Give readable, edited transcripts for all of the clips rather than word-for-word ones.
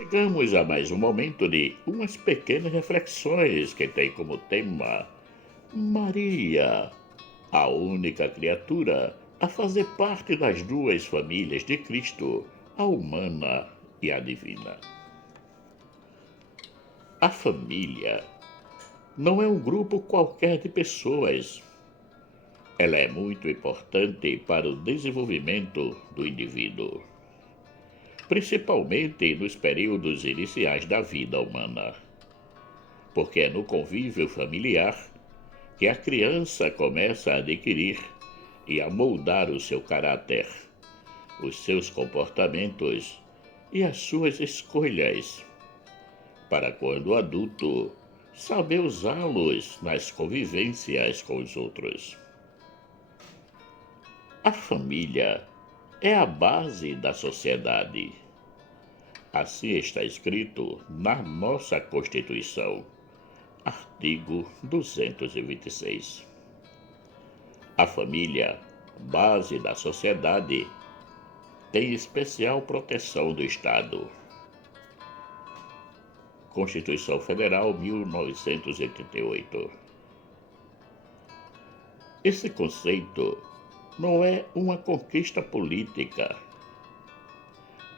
Chegamos a mais um momento de umas pequenas reflexões que tem como tema Maria, a única criatura a fazer parte das duas famílias de Cristo, a humana e a divina. A família não é um grupo qualquer de pessoas. Ela é muito importante para o desenvolvimento do indivíduo, principalmente nos períodos iniciais da vida humana, porque é no convívio familiar que a criança começa a adquirir e a moldar o seu caráter, os seus comportamentos e as suas escolhas, para quando adulto saber usá-los nas convivências com os outros. A família é a base da sociedade. Assim está escrito na nossa Constituição, artigo 226. A família, base da sociedade, tem especial proteção do Estado. Constituição Federal, 1988. Esse conceito não é uma conquista política.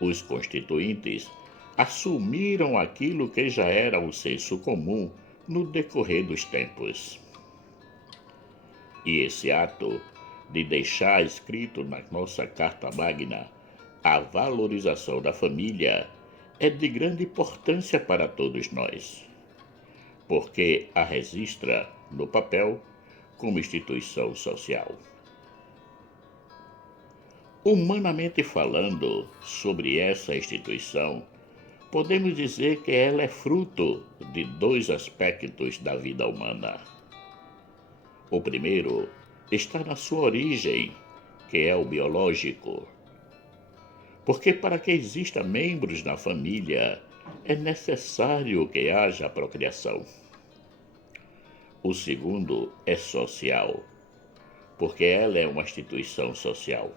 Os constituintes assumiram aquilo que já era um senso comum no decorrer dos tempos. E esse ato de deixar escrito na nossa Carta Magna a valorização da família é de grande importância para todos nós, porque a registra no papel como instituição social. Humanamente falando, sobre essa instituição, podemos dizer que ela é fruto de dois aspectos da vida humana. O primeiro está na sua origem, que é o biológico. Porque para que exista membros na família, é necessário que haja procriação. O segundo é social, porque ela é uma instituição social.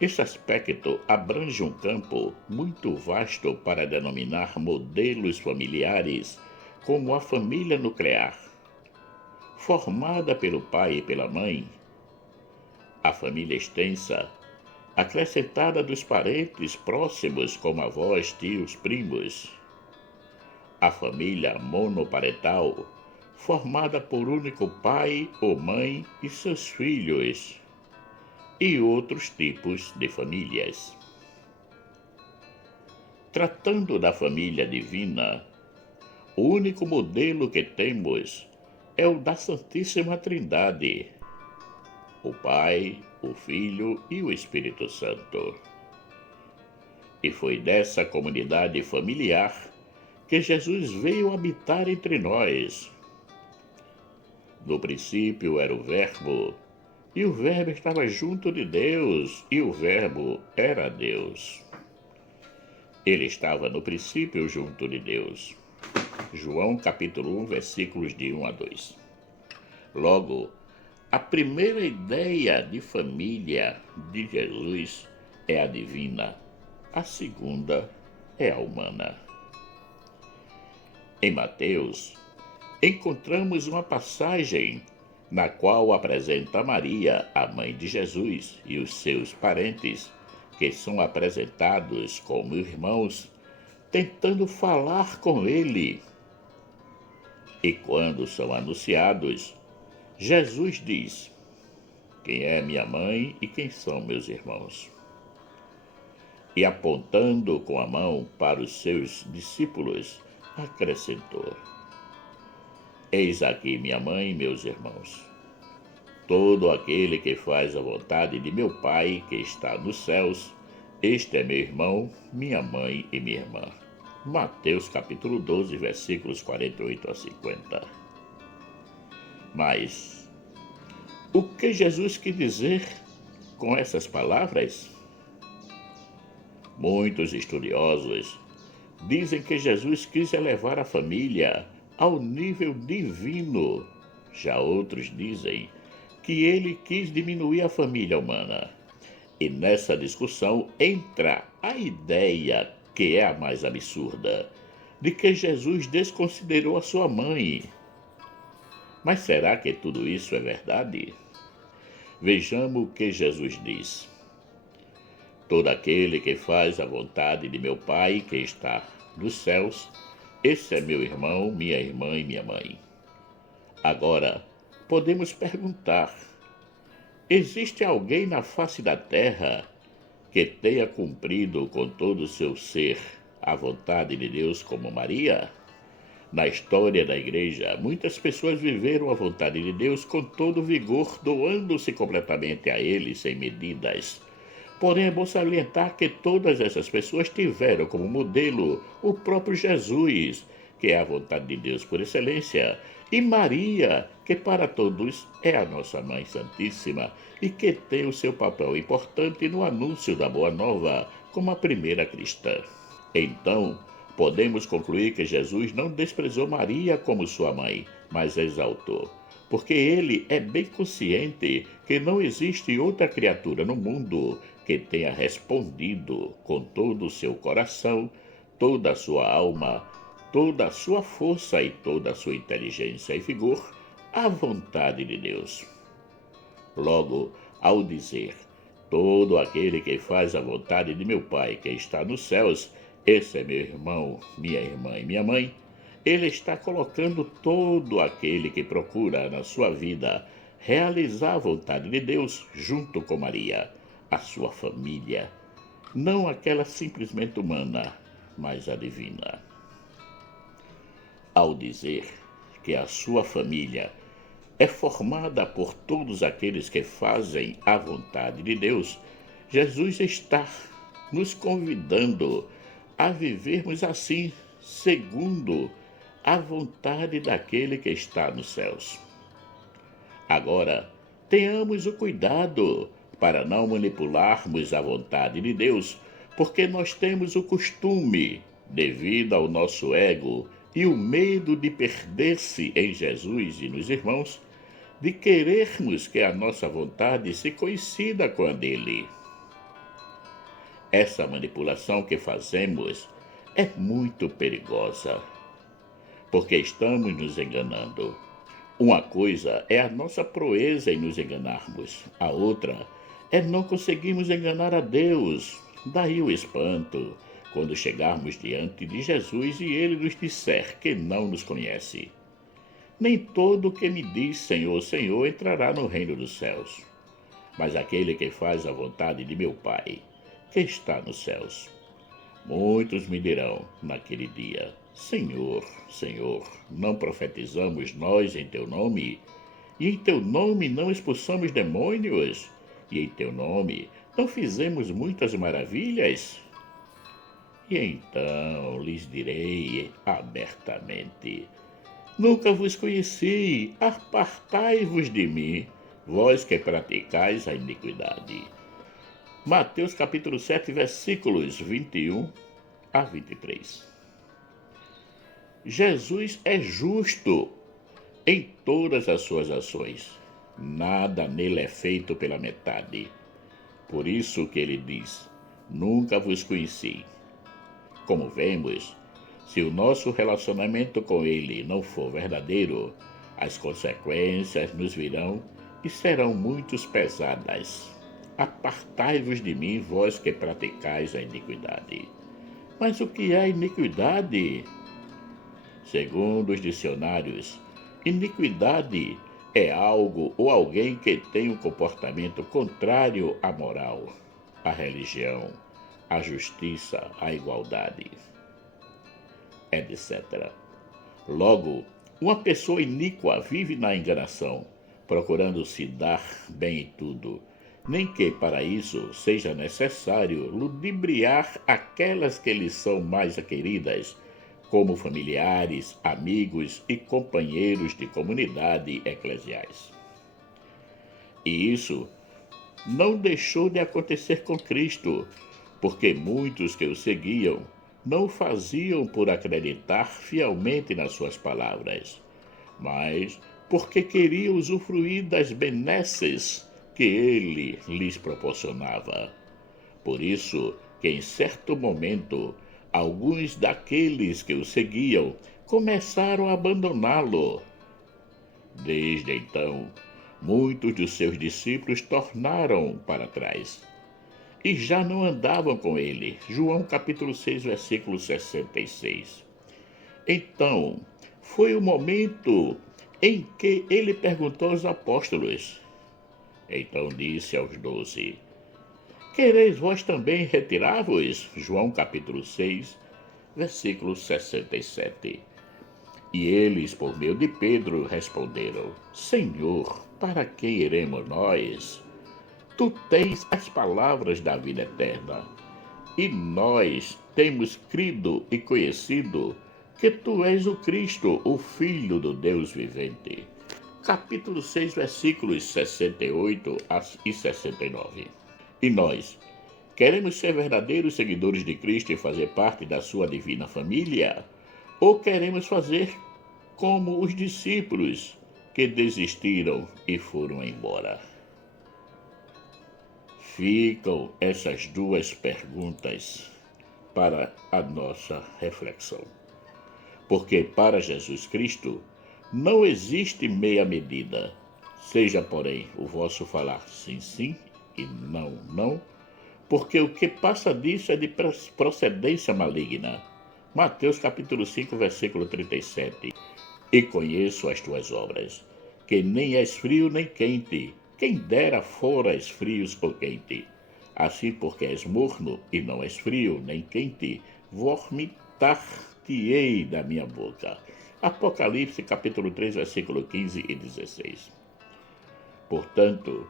Esse aspecto abrange um campo muito vasto para denominar modelos familiares, como a família nuclear, formada pelo pai e pela mãe, a família extensa, acrescentada dos parentes próximos como avós, tios, primos, a família monoparental, formada por único pai ou mãe e seus filhos, e outros tipos de famílias. Tratando da família divina, o único modelo que temos é o da Santíssima Trindade, o Pai, o Filho e o Espírito Santo. E foi dessa comunidade familiar que Jesus veio habitar entre nós. No princípio era o Verbo, e o Verbo estava junto de Deus, e o Verbo era Deus. Ele estava no princípio junto de Deus. João capítulo 1, versículos de 1 a 2. Logo, a primeira ideia de família de Jesus é a divina, a segunda é a humana. Em Mateus, encontramos uma passagem na qual apresenta Maria, a mãe de Jesus, e os seus parentes, que são apresentados como irmãos, tentando falar com ele. E quando são anunciados, Jesus diz: quem é minha mãe e quem são meus irmãos? E apontando com a mão para os seus discípulos, acrescentou: eis aqui minha mãe e meus irmãos. Todo aquele que faz a vontade de meu Pai que está nos céus, este é meu irmão, minha mãe e minha irmã. Mateus capítulo 12, versículos 48 a 50. Mas o que Jesus quis dizer com essas palavras? Muitos estudiosos dizem que Jesus quis elevar a família ao nível divino. Já outros dizem que ele quis diminuir a família humana. E nessa discussão entra a ideia que é a mais absurda, de que Jesus desconsiderou a sua mãe. Mas será que tudo isso é verdade? Vejamos o que Jesus diz. Todo aquele que faz a vontade de meu Pai que está nos céus, esse é meu irmão, minha irmã e minha mãe. Agora, podemos perguntar: existe alguém na face da terra que tenha cumprido com todo o seu ser a vontade de Deus como Maria? Na história da igreja, muitas pessoas viveram a vontade de Deus com todo vigor, doando-se completamente a Ele sem medidas. Porém, é bom salientar que todas essas pessoas tiveram como modelo o próprio Jesus, que é a vontade de Deus por excelência, e Maria, que para todos é a nossa Mãe Santíssima e que tem o seu papel importante no anúncio da Boa Nova como a primeira cristã. Então, podemos concluir que Jesus não desprezou Maria como sua mãe, mas a exaltou, porque ele é bem consciente que não existe outra criatura no mundo que tenha respondido com todo o seu coração, toda a sua alma, toda a sua força e toda a sua inteligência e vigor à vontade de Deus. Logo, ao dizer: todo aquele que faz a vontade de meu Pai que está nos céus, esse é meu irmão, minha irmã e minha mãe, ele está colocando todo aquele que procura na sua vida realizar a vontade de Deus junto com Maria, a sua família, não aquela simplesmente humana, mas a divina. Ao dizer que a sua família é formada por todos aqueles que fazem a vontade de Deus, Jesus está nos convidando a vivermos assim, segundo a vontade daquele que está nos céus. Agora, tenhamos o cuidado para não manipularmos a vontade de Deus, porque nós temos o costume, devido ao nosso ego e o medo de perder-se em Jesus e nos irmãos, de querermos que a nossa vontade se coincida com a dele. Essa manipulação que fazemos é muito perigosa, porque estamos nos enganando. Uma coisa é a nossa proeza em nos enganarmos, a outra é não conseguirmos enganar a Deus. Daí o espanto, quando chegarmos diante de Jesus e ele nos disser que não nos conhece. Nem todo que me diz Senhor, Senhor entrará no reino dos céus, mas aquele que faz a vontade de meu Pai, que está nos céus. Muitos me dirão naquele dia: Senhor, Senhor, não profetizamos nós em teu nome? E em teu nome não expulsamos demônios? E em teu nome não fizemos muitas maravilhas? E então lhes direi abertamente: nunca vos conheci, apartai-vos de mim, vós que praticais a iniquidade. Mateus capítulo 7, versículos 21 a 23. Jesus é justo em todas as suas ações. Nada nele é feito pela metade. Por isso que ele diz: nunca vos conheci. Como vemos, se o nosso relacionamento com ele não for verdadeiro, as consequências nos virão e serão muito pesadas. Apartai-vos de mim, vós que praticais a iniquidade. Mas o que é iniquidade? Segundo os dicionários, iniquidade é algo ou alguém que tem um comportamento contrário à moral, à religião, à justiça, à igualdade, etc. Logo, uma pessoa iníqua vive na enganação, procurando se dar bem em tudo, nem que para isso seja necessário ludibriar aquelas que lhe são mais queridas, como familiares, amigos e companheiros de comunidade eclesiais. E isso não deixou de acontecer com Cristo, porque muitos que o seguiam não o faziam por acreditar fielmente nas suas palavras, mas porque queriam usufruir das benesses que ele lhes proporcionava. Por isso que em certo momento alguns daqueles que o seguiam começaram a abandoná-lo. Desde então, muitos dos seus discípulos tornaram para trás e já não andavam com ele. João capítulo 6, versículo 66. Então, foi o momento em que ele perguntou aos apóstolos. Então disse aos 12: Quereis vós também retirar-vos? João capítulo 6, versículo 67. E eles, por meio de Pedro, responderam: Senhor, para que iremos nós? Tu tens as palavras da vida eterna, e nós temos crido e conhecido que tu és o Cristo, o Filho do Deus vivente. Capítulo 6, versículos 68 e 69. E nós, queremos ser verdadeiros seguidores de Cristo e fazer parte da sua divina família? Ou queremos fazer como os discípulos que desistiram e foram embora? Ficam essas duas perguntas para a nossa reflexão. Porque para Jesus Cristo não existe meia medida. Seja, porém, o vosso falar sim, sim e não, não, porque o que passa disso é de procedência maligna. Mateus capítulo 5, versículo 37. E conheço as tuas obras, que nem és frio nem quente. Quem dera foras frios ou quente. Assim, porque és morno e não és frio nem quente, vomitar-te-ei da minha boca. Apocalipse capítulo 3, versículo 15 e 16. Portanto,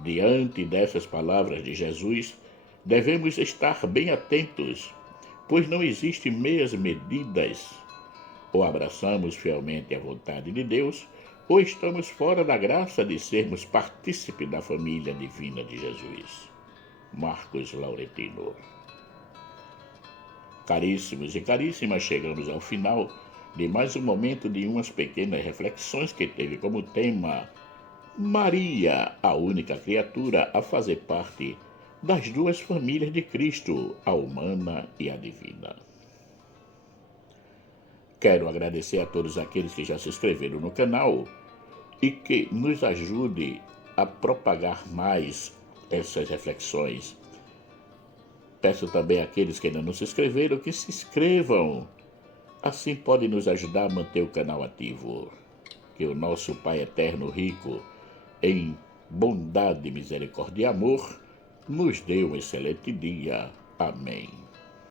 diante dessas palavras de Jesus, devemos estar bem atentos, pois não existem meias medidas. Ou abraçamos fielmente a vontade de Deus, ou estamos fora da graça de sermos partícipe da família divina de Jesus. Marcos Lauretino. Caríssimos e caríssimas, chegamos ao final de mais um momento de umas pequenas reflexões que teve como tema Maria, a única criatura a fazer parte das duas famílias de Cristo, a humana e a divina. Quero agradecer a todos aqueles que já se inscreveram no canal e que nos ajude a propagar mais essas reflexões. Peço também àqueles que ainda não se inscreveram que se inscrevam. Assim pode nos ajudar a manter o canal ativo. Que o nosso Pai Eterno Rico, em bondade, misericórdia e amor, nos dê um excelente dia. Amém.